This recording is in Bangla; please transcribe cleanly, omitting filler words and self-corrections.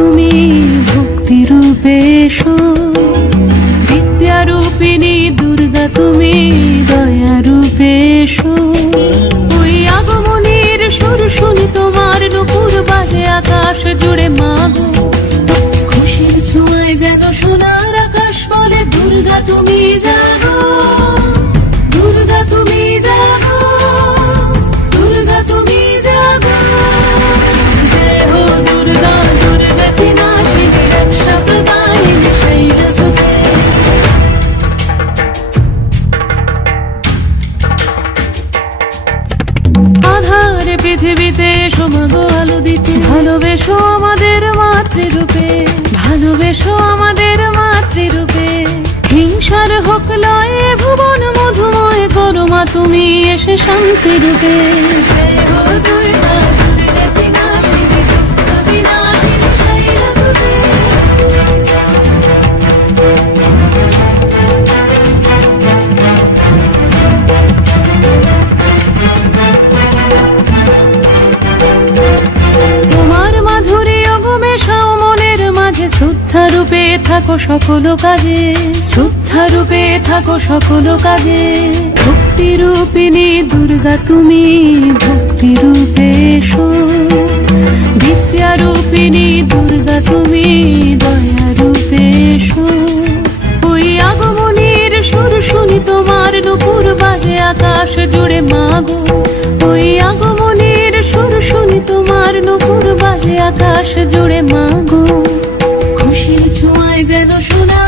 তুমি ভক্তি রূপে এসো, বিদ্যা রূপিণী দুর্গা তুমি দয়া রূপে এসো। ওই আগমনীর সুর শুনি তোমার নুপুর বাজে আকাশ জুড়ে মাগো, খুশির ছোঁয়ায় যেন সোনার আকাশ বলে দুর্গা তুমি জানো, দুর্গা তুমি জানো, দুর্গা তুমি জানো। জয় হো দুর্গা দুর্গতি নাশিনী রক্ষা প্রদায়িনী শৈলসুতে। আধার পৃথিবীতে এসো মাগো আলো দিতে, ভালোবেসো আমাদের মাতৃরূপে, ভালোবেসো আমাদের মাতৃরূপে। হিংসার হোক লয় ভুবন মধুময় করো মা তুমি এসে শান্তি রূপে। জয় হো দুর্গা দুর্গতি নাশিনী দুঃখ বিনাশিনী শৈলসুতে। তোমার মাধুরী অগমেশাও মনের মাঝে, শ্রদ্ধা রূপে থাকো সকল কাজে, শ্রদ্ধা রূপে থাকো সকল কাজে। ভক্তি রূপিণী দুর্গা তুমি ভক্তি রূপে এসো, বিদ্যা রূপিণী দুর্গা তুমি দয়া রূপে এসো। ওই আগমনীর সুর শুনি তোমার নুপুর বাজে আকাশ জুড়ে মাগো, ওই আগমনীর সুর শুনি তোমার নুপুর বাজে আকাশ জুড়ে মাগো, খুশির ছোঁয়ায় যেন সোনা